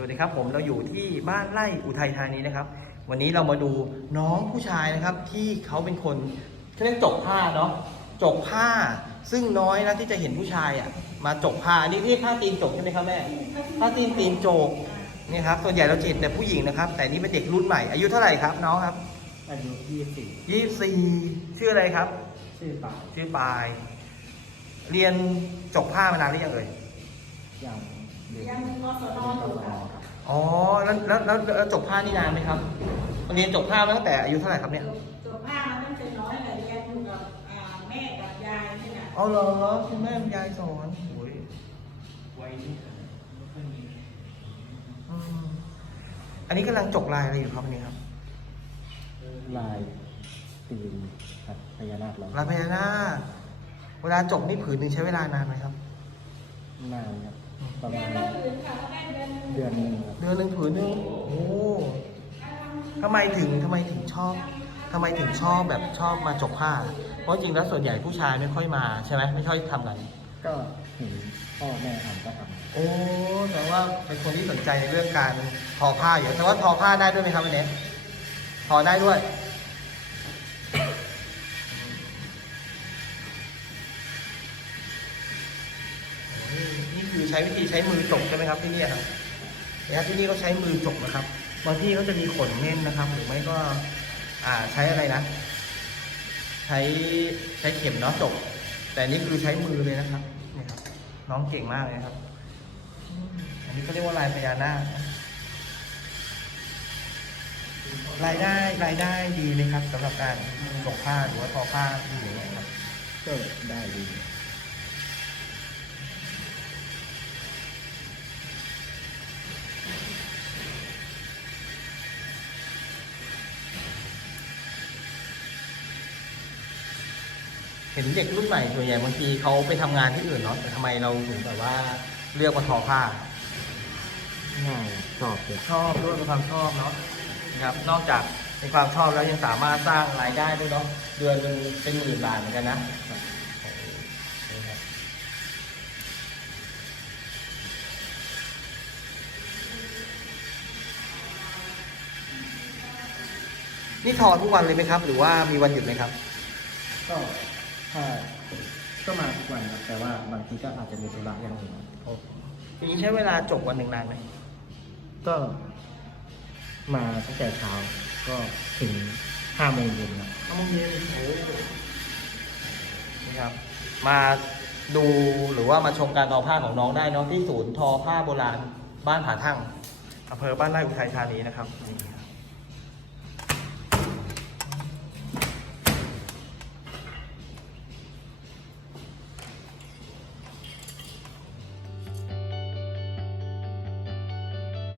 สวัสดีครับผมเราอยู่ที่บ้านไร่อุทัยธานีนะครับ วันนี้เรามาดูน้องผู้ชายนะครับ ที่เขาเป็นคนเขาเรียกจกผ้าเนาะจกผ้า ซึ่งน้อยนะที่จะเห็นผู้ชายอะมาจกผ้าอันนี้เรียกผ้าตีนจกใช่ไหมครับแม่ผ้าตีนตีนจกนี่ครับส่วนใหญ่เราจะเห็นแต่ผู้หญิงนะครับ แต่นี่เป็นเด็กรุ่นใหม่อายุเท่าไหร่ครับน้องครับอายุยี่สิบยี่สี่ชื่ออะไรครับ ชื่อป่าชื่อปาย เรียนจกผ้ามานานหรือยังเอ่ยอ ย่างเรียนยังกศนอยู่ค่ะอ๋อแล้วแล้วแล้วแล้วจกผ้านี่นานไหมครับเรียนจกผ้ามาตั้งแต่อายุเท่าไหร่ครับเนี่ยจบจบผ้ามาตั้งแต่น้อยเลยเรียนอยู่กับอ่าแม่กับยายนี่น่ะเอาเหรอคุณแม่คุณยายสอนโอ้ยไว้ที่ไม่ค่อยมีอืมอันนี้กำลังจกลายอะไรอยู่ครับอันนี้ครับลายตีนครับพญานาคเราลายพญานาคเวลาจกนี่ผืนหนึ่งใช้เวลานานไหมครับ นานครับ ประเรีมายนณก็ถือค่ะเขาได้เดือนหนึ่งเดือนหนึงครับเดือนหนึ่งผืนหนึ่งโอ้ทำไมถึงทำไมถึงชอบทำไมถึงชอบแบบชอบมาจกผ้า เพราะจริงแล้วส่วนใหญ่ผู้ชายไม่ค่อยมาใช่ไหมไม่ค่อยทำกัน ก็เห็นพ่อแม่ทำก็ทโอ้แสดงว่าเป็นคนที่สนใจในเรื่องการทอผ้าอยู่แต่ว่าทอผ้าได้ด้วยไหมครับอันนี้ทอได้ด้วยโใช้วิธีใช้มือจกใช่ไหมครับที่นี่ครับนะครับที่นี่ก็ใช้มือจกนะครับบางที่ก็จะมีขนเม่นนะครับ หรือไม่ก็อ่าใช้อะไรนะใช้ใช้เข็มเนาะจกแต่นี่คือใช้มือเลยนะครับนี่ครับ น้องเก่งมากเลยครับ อันนี้ก็เรียกว่าลายพญานาครายได้รายได้ดีไหมครับสำหรับการตกผ้าหรือว่าทอผ้าที่อย่างเงี้ยครับก็ได้ดี ห็นเด็กรุ่นใหม่ส่วนใหญ่บางทีเขาไปทำงานที่อื่นเนาะแต่ทำไมเราถึงแบบว่าเลือกมาทอผ้า ง่ายชอบเลยชอบด้วยเป็นความชอบเนาะนะครับ นอกจากเป็นความชอบแล้วยังสามารถสร้างรายได้ด้วยเนาะเดือนหนึงเป็นหมื่นบาทเหมือนกันนะโอ้โหนี่ครับนี่ทอทุกวันเลยไหมครับ หรือว่ามีวันหยุดไหมครับ ก็ ถ้าก็มาทุกวันครับแต่ว่าบางทีก็อาจจะมีธุระอย่างอื่นอย่างนี้ใช้เวลาจบวันหนึ่งนานไหมก็มาตั้งแต่เช้าก็ถึงห้าโมงเย็นครับห้าโมงเย็นโอ้นี่ครับ มาดูหรือว่ามาชมการทอผ้าของน้องได้เน้องที่ศูนย์ทอผ้าโบราณบ้านผาทั่งอำเภอบ้านไร่อุทัยธานีนะครับนี่ครับ